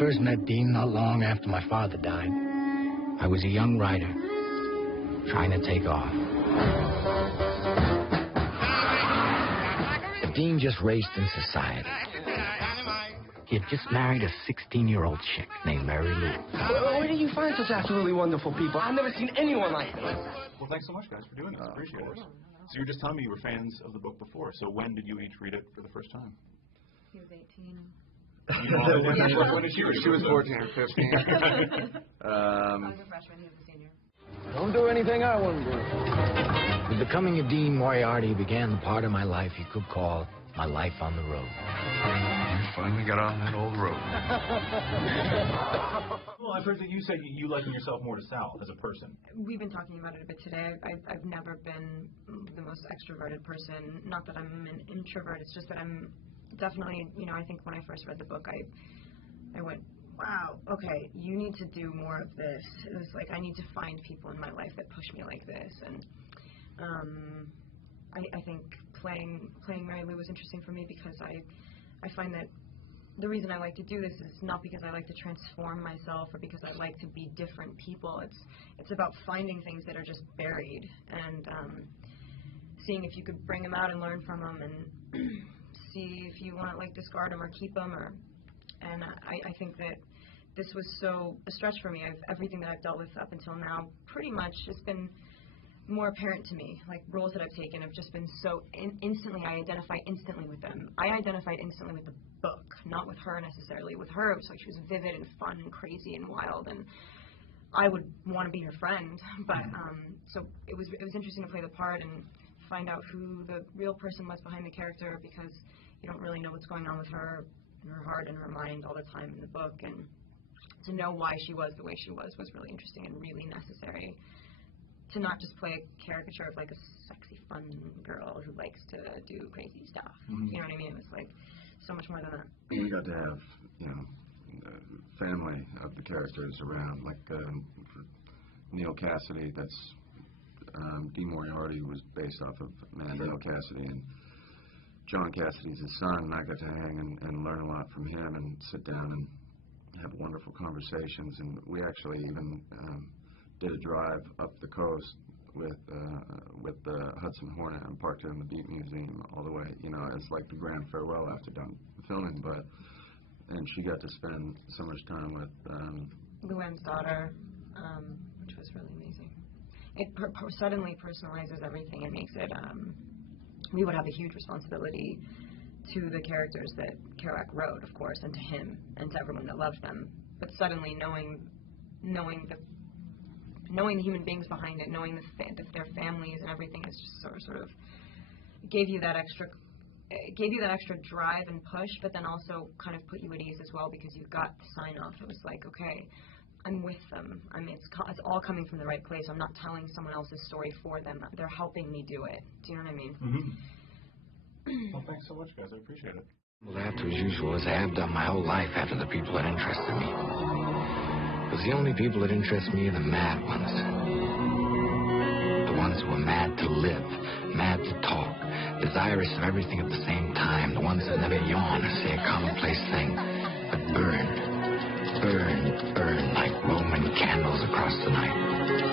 first met Dean not long after my father died. I was a young writer, trying to take off. But Dean just raced in society. He had just married a 16-year-old chick named Mary Lou. Where do you find such absolutely wonderful people? I've never seen anyone like them. Well, thanks so much, guys, for doing this. Appreciate it. So you were just telling me you were fans of the book before. So when did you each read it for the first time? He was 18. When did she read it? She was 14 or 15. I was a freshman. He was a senior. Don't do anything I wouldn't do. With becoming a Dean Moriarty began the part of my life you could call my life on the road. You finally got on that old road. Well, I've heard that you said you liken yourself more to Sal as a person. We've been talking about it a bit today. I've never been the most extroverted person. Not that I'm an introvert. It's just that I'm definitely, you know, I think when I first read the book, I went, wow, okay, you need to do more of this. It was like, I need to find people in my life that push me like this. And I think playing Mary Lou was interesting for me because I find that the reason I like to do this is not because I like to transform myself or because I like to be different people. It's about finding things that are just buried and seeing if you could bring them out and learn from them and see if you want to like discard them or keep them. And I think that this was so a stretch for me. Everything that I've dealt with up until now pretty much has been more apparent to me. Like roles that I've taken have just been so instantly, I identify instantly with them. I identified instantly with the book, not with her necessarily. With her, it was like she was vivid and fun and crazy and wild, and I would want to be her friend. But so it was interesting to play the part and find out who the real person was behind the character, because you don't really know what's going on with her in her heart and her mind all the time in the book, and to know why she was the way she was really interesting and really necessary. To not just play a caricature of like a sexy, fun girl who likes to do crazy stuff. You know what I mean? It's like so much more than that. We got to have, you know, the family of the characters around. Like Neil Cassidy, that's Dean Moriarty was based off of Neil Cassidy, and John Cassidy's his son, and I got to hang and learn a lot from him and sit down and have wonderful conversations. And we actually even did a drive up the coast with the Hudson Hornet and parked it in the Beat Museum all the way. You know, it's like the grand farewell after done filming. And she got to spend so much time with Luann's daughter, which was really amazing. It suddenly personalizes everything. It makes it. We would have a huge responsibility to the characters that Kerouac wrote, of course, and to him and to everyone that loved them. But suddenly knowing the human beings behind it, knowing their families and everything, is just sort of gave you that extra drive and push, but then also kind of put you at ease as well, because you got the sign off. It was like, okay, I'm with them. I mean, it's all coming from the right place. I'm not telling someone else's story for them. They're helping me do it. Do you know what I mean? Well, thanks so much, guys. I appreciate it. Well, after as usual, as I have done my whole life after the people that interested me. Because the only people that interest me are the mad ones. The ones who are mad to live, mad to talk, desirous of everything at the same time. The ones that never yawn or say a commonplace thing, but burn like Roman candles across the night.